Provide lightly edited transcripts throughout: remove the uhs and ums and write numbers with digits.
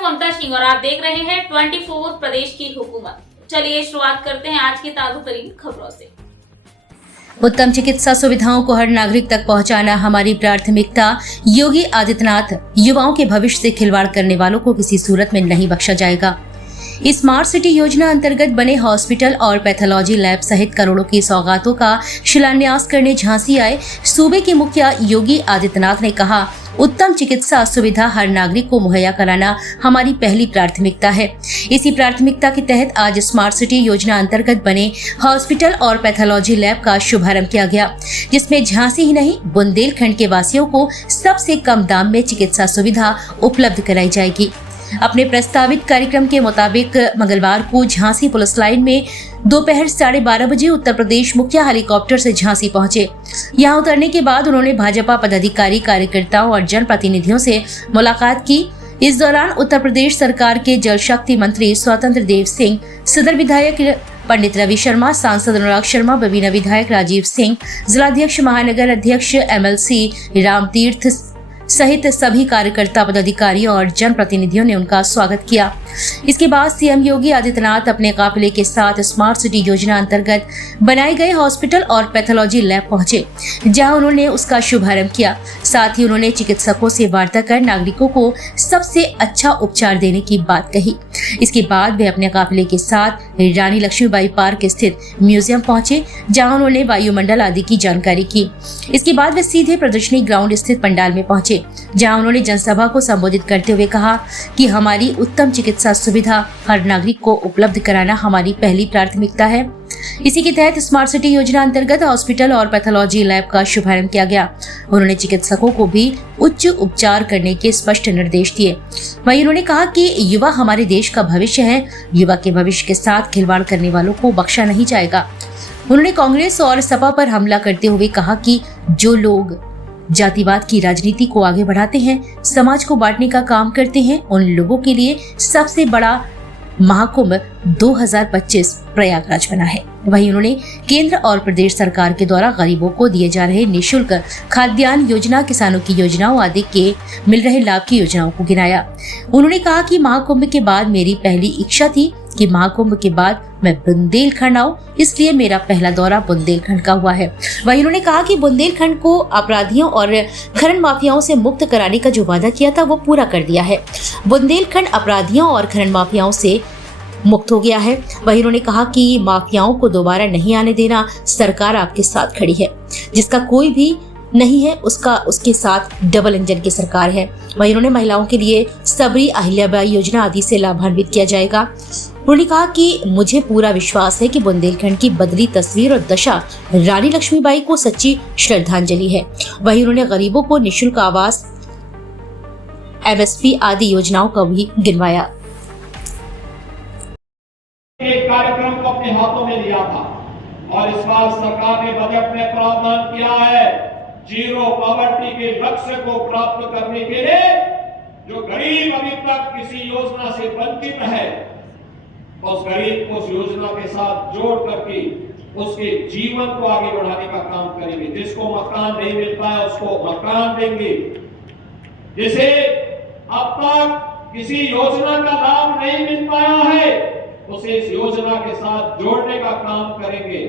हूं ममता सिंह और आप देख रहे हैं 24 प्रदेश की हुकूमत। चलिए शुरुआत करते हैं आज की ताजा तरीन खबरों से। उत्तम चिकित्सा सुविधाओं को हर नागरिक तक पहुंचाना हमारी प्राथमिकता। योगी आदित्यनाथ। युवाओं के भविष्य से खिलवाड़ करने वालों को किसी सूरत में नहीं बख्शा जाएगा। स्मार्ट सिटी योजना अंतर्गत बने हॉस्पिटल और पैथोलॉजी लैब सहित करोड़ों की सौगातों का शिलान्यास करने झांसी आए सूबे के मुखिया योगी आदित्यनाथ ने कहा, उत्तम चिकित्सा सुविधा हर नागरिक को मुहैया कराना हमारी पहली प्राथमिकता है। इसी प्राथमिकता के तहत आज स्मार्ट सिटी योजना अंतर्गत बने हॉस्पिटल और पैथोलॉजी लैब का शुभारंभ किया गया, जिसमें झांसी ही नहीं बुंदेलखंड के वासियों को सबसे कम दाम में चिकित्सा सुविधा उपलब्ध कराई जाएगी। अपने प्रस्तावित कार्यक्रम के मुताबिक मंगलवार को झांसी पुलिस लाइन में दोपहर 12:30 बजे उत्तर प्रदेश मुखिया हेलीकॉप्टर से झांसी पहुंचे। यहां उतरने के बाद उन्होंने भाजपा पदाधिकारी, कार्यकर्ताओं और जनप्रतिनिधियों से मुलाकात की। इस दौरान उत्तर प्रदेश सरकार के जल शक्ति मंत्री स्वतंत्र देव सिंह, सदर विधायक पंडित रवि शर्मा, सांसद अनुराग शर्मा, बबीना विधायक राजीव सिंह, जिलाध्यक्ष महानगर अध्यक्ष MLC रामतीर्थ सहित सभी कार्यकर्ता, पदाधिकारी और जनप्रतिनिधियों ने उनका स्वागत किया। इसके बाद सीएम योगी आदित्यनाथ अपने काफिले के साथ स्मार्ट सिटी योजना अंतर्गत बनाए गए हॉस्पिटल और पैथोलॉजी लैब पहुंचे, जहां उन्होंने उसका शुभारंभ किया। साथ ही उन्होंने चिकित्सकों से वार्ता कर नागरिकों को सबसे अच्छा उपचार देने की बात कही। इसके बाद वे अपने काफिले के साथ रानी लक्ष्मीबाई पार्क स्थित म्यूजियम पहुंचे, जहाँ उन्होंने वायुमंडल आदि की जानकारी की। इसके बाद वे सीधे प्रदर्शनी ग्राउंड स्थित पंडाल में पहुंचे, जहां उन्होंने जनसभा को संबोधित करते हुए कहा कि हमारी उत्तम चिकित्सा सुविधा हर नागरिक को उपलब्ध कराना हमारी पहली प्राथमिकता है। इसी के तहत स्मार्ट सिटी योजना अंतर्गत हॉस्पिटल और पैथोलॉजी लैब का शुभारंभ किया गया। उन्होंने चिकित्सकों को भी उच्च उपचार करने के स्पष्ट निर्देश दिए। वहीं उन्होंने कहा कि युवा हमारे देश का भविष्य है। युवा के भविष्य के साथ खिलवाड़ करने वालों को बख्शा नहीं जाएगा। उन्होंने कांग्रेस और सपा पर हमला करते हुए कहा कि जो लोग जातिवाद की राजनीति को आगे बढ़ाते हैं, समाज को बांटने का काम करते हैं, उन लोगों के लिए सबसे बड़ा महाकुंभ 2025 प्रयागराज बना है। वहीं उन्होंने केंद्र और प्रदेश सरकार के द्वारा गरीबों को दिए जा रहे निःशुल्क खाद्यान्न योजना, किसानों की योजनाओं आदि के मिल रहे लाभ की योजनाओं को गिनाया। उन्होंने कहा कि महाकुंभ के बाद मेरी पहली इच्छा थी कि महाकुंभ के बाद मैं बुंदेलखंड आऊं, इसलिए मेरा पहला दौरा बुंदेलखंड का हुआ है। वहीं उन्होंने कहा कि बुंदेलखंड को अपराधियों और खनन माफियाओं से मुक्त कराने का जो वादा किया था वो पूरा कर दिया है। बुंदेलखंड अपराधियों और खनन माफियाओं से मुक्त हो गया है। वहीं उन्होंने कहा कि माफियाओं को दोबारा नहीं आने देना, सरकार आपके साथ खड़ी है। जिसका कोई भी नहीं है उसके साथ डबल इंजन की सरकार है। वहीं उन्होंने महिलाओं के लिए सबरी अहिल्याबाई योजना आदि से लाभान्वित किया जाएगा। उन्होंने कहा कि मुझे पूरा विश्वास है कि बुंदेलखंड की बदली तस्वीर और दशा रानी लक्ष्मीबाई को सच्ची श्रद्धांजलि है। वहीं उन्होंने गरीबों को निःशुल्क आवास, MSP आदि योजनाओं का भी गिनवाया। एक कार्यक्रम को अपने हाथों में लिया था और इस बार सरकार ने बजट में प्रावधान किया है जीरो पॉवर्टी के लक्ष्य को प्राप्त करने के लिए जो गरीब अभी तक किसी योजना से वंचित है, उस गरीब को उस योजना के साथ जोड़ करके उसके जीवन को आगे बढ़ाने का काम करेंगे। जिसको मकान नहीं मिल पाया उसको मकान देंगे। जिसे अब तक किसी योजना का लाभ नहीं मिल पाया है उसे इस योजना के साथ जोड़ने का काम करेंगे।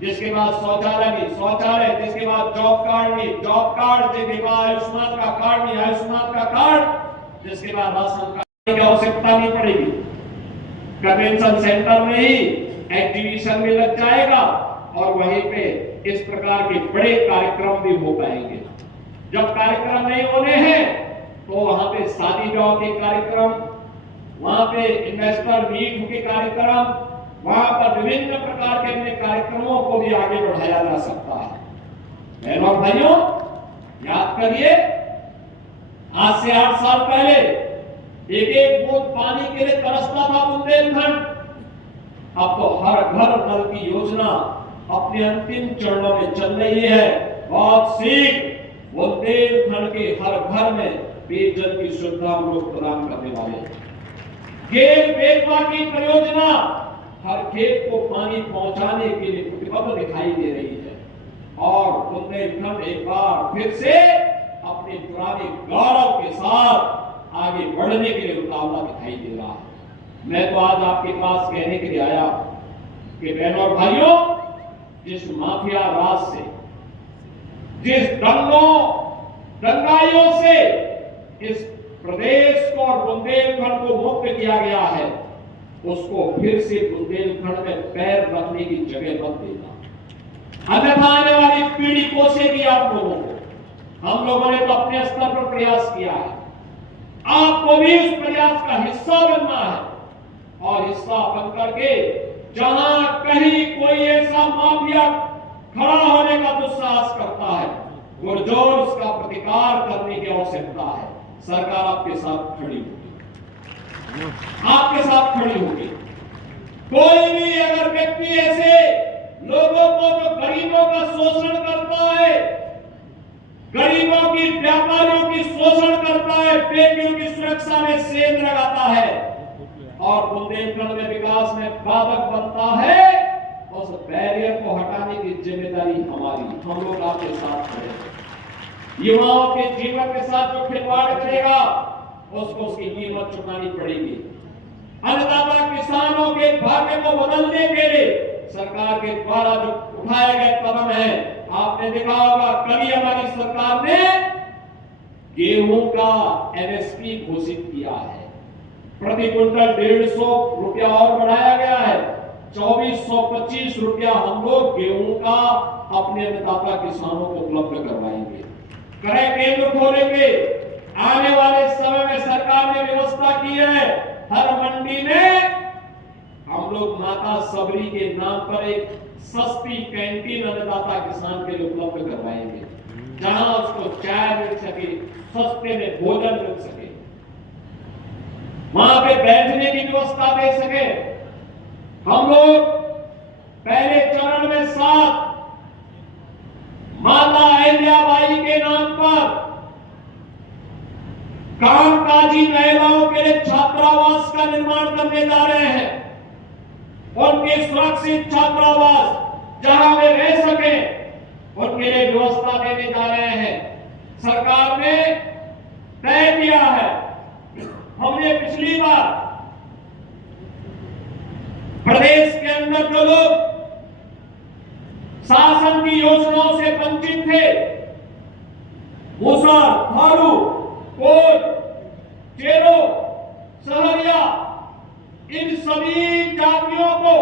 जिसके बाद शौचालय नहीं शौचालय, जिसके बाद जॉब कार्ड नहीं जॉब कार्ड, जिसके बाद आयुष्मान का कार्ड नहीं आयुष्मान का कार्ड, जिसके बाद राशन कार्ड की आवश्यकता नहीं पड़ेगी। कन्वेंशन सेंटर में ही एग्जीबिशन में लग जाएगा और वहीं पे इस प्रकार के बड़े कार्यक्रम भी हो पाएंगे। जब कार्यक्रम नहीं होने हैं तो वहां पे शादी ब्याह के कार्यक्रम, वहां पे इन्वेस्टर मीट के कार्यक्रम, वहां पर विभिन्न प्रकार के अन्य कार्यक्रमों को भी आगे बढ़ाया जा सकता है। बहनों भाइयों, याद करिए आज से 8 साल पहले एक बूंद पानी के लिए तरसता था बुंदेलखंड। अब तो हर घर नल की योजना अपने अंतिम चरणों में चल रही है। बहुत शीघ्र बुंदेलखंड के हर घर में पेयजल की सुविधा हम लोग प्रदान करने वाले हैं। खेत बेतवा की परियोजना हर खेत को पानी पहुंचाने के लिए प्रतिबद्ध दिखाई दे रही है और बुंदेलखंड एक बार फिर से अपने पुराने गौरव के साथ आगे बढ़ने के लिए मुकाबला दिखाई दे रहा है। मैं तो आज आपके पास कहने के लिए आया कि बहनों और भाइयों, जिस माफिया राज से, जिस दंगाइयों से इस प्रदेश को और बुंदेलखंड को मुक्त किया गया है, उसको फिर से बुंदेलखंड में पैर रखने की जगह मत देना, अन्यथा आने वाली पीढ़ी कोसेगी आप लोगों को। हम लोगों ने तो अपने स्तर पर प्रयास किया है, आपको भी उस प्रयास का हिस्सा बनना है और हिस्सा बन करके जहां कहीं कोई ऐसा माफिया खड़ा होने का दुस्साहस करता है, पुरजोर उसका प्रतिकार करने की आवश्यकता है। सरकार आपके साथ खड़ी होगी, आपके साथ खड़ी होगी। कोई भी अगर व्यक्ति ऐसे लोगों को जो गरीबों का शोषण करता है, गरीबों की, व्यापारियों की शोषण करता है, बेटियों की सुरक्षा में सेंध लगाता है और बुंदेलखंड में विकास में बाधक बनता है, उस बैरियर को हटाने की जिम्मेदारी हमारी। हम लोग आपके साथ खड़े हैं। युवाओं के जीवन के साथ जो खिलवाड़ करेगा उसको उसकी कीमत चुकानी पड़ेगी। अन्नदाता किसानों के भाग्य को बदलने के लिए सरकार के द्वारा जो उठाए गए कदम है, आपने देखा होगा कल ही हमारी सरकार ने गेहूं का एमएसपी घोषित किया है। प्रति क्विंटल 150 रुपया और बढ़ाया गया है। 2425 रुपया हम लोग गेहूं का अपने अन्नदाता किसानों को उपलब्ध करवाएंगे। क्रय केंद्र खोलेंगे। आने वाले समय में सरकार ने व्यवस्था की है, हर मंडी में हम लोग माता सबरी के नाम पर एक सस्ती कैंटीन अन्नदाता किसान के लिए उपलब्ध करवाएंगे, जहां उसको चाय मिल सके, सस्ते में भोजन मिल सके, वहां पे बैठने की व्यवस्था दे सके। हम लोग पहले चरण में 7 माता अहिल्याबाई के नाम पर कामकाजी महिलाओं के लिए छात्रावास का निर्माण करने जा रहे हैं। उनके सुरक्षित छात्रावास जहां वे रह सके, उनके लिए व्यवस्था देने जा रहे हैं। सरकार ने तय किया है, हमने पिछली बार प्रदेश के अंदर जो लोग शासन की योजनाओं से वंचित थे, मुसर, थारू, कोट, चेरो, सहरिया, इन सभी जातियों को